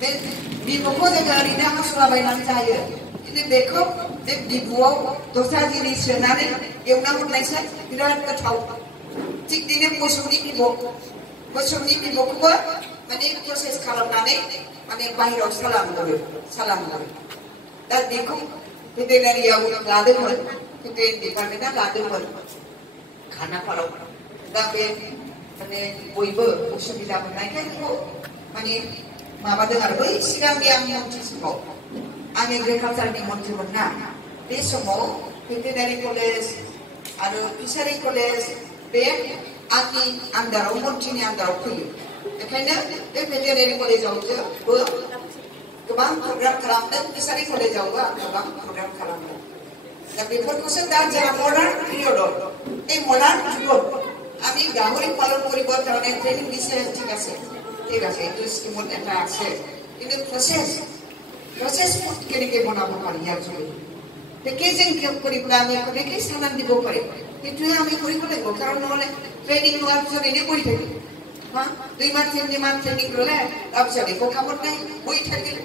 बे बिबुखौ जोङो ओरैनो हासुलाबायनानै जायो खिन्थु बेखौ बे बिबुआव दस्रा जिनिस सोनानै एवना हरनायसै बिराद गोथाव थिग बिदिनो मोसौनि बिबुखौबो माने प्रसेस खालामनानै माने बाहेरायाव सालामहरो दा बेखौ भेटेनारियाव लादोंमोन भेटेनारि डिपार्टमेन्टआ लादोंमोन खानापाराव दा बे माने बयबो उसुबिदा मोननायखाय बेखौ माने माबादों आरो बै सिगांनि आं मन्थ्रि समाव आं एग्रिकालचारनि मन्थ्रिमोन ना बे समाव भेटेनारि कलेज आरो फिसारि कलेज बे आंनि आन्दाराव मन्थ्रिनि आन्दाराव फैयो बेखायनो बे भेटेनारि कलेजावबो गोबां प्रग्राम खालामदों फिसारि कलेजावबो आं गोबां प्रग्राम खालामदों दा बेफोरखौसो दा जोंहा मडार्न पिरियडआव এই মডার্ন যুগত আমি গাহৰি পালন কৰিব কাৰণে ট্ৰেইনিং দিছে ঠিক আছে এইটো স্কিমত এটা আছে কিন্তু প্ৰচেছ ফুড কেনেকৈ বনাব পাৰি ইয়াৰ যোগেদি পেকেজিং কৰি পেলাই আমি কেনেকৈ চালান দিব পাৰিম সেইটোহে আমি কৰিব লাগিব কাৰণ নহ'লে ট্ৰেইনিং লোৱাৰ পিছত এনেই বহি থাকিম হা 2 মাহ 3 মাহ ট্ৰেইনিং ল'লে তাৰপিছত একো কামত নাই বহি থাকিল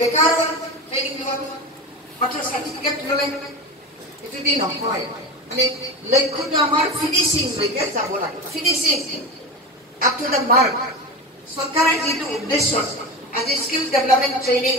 বেকাৰ হ'ল ট্ৰেইনিং লোৱাৰ মাত্ৰ চাৰ্টিফিকেট ল'লে এইটো দি নহয় মানে লক্ষ্যটো আমাৰ ফিনিচিং লৈকে যাব লাগে finishing up to the mark সৰকাৰেৰ যেটো উদ্দেশ্য আজি স্কিল ডেভেলপমেন্ট ট্ৰেনিং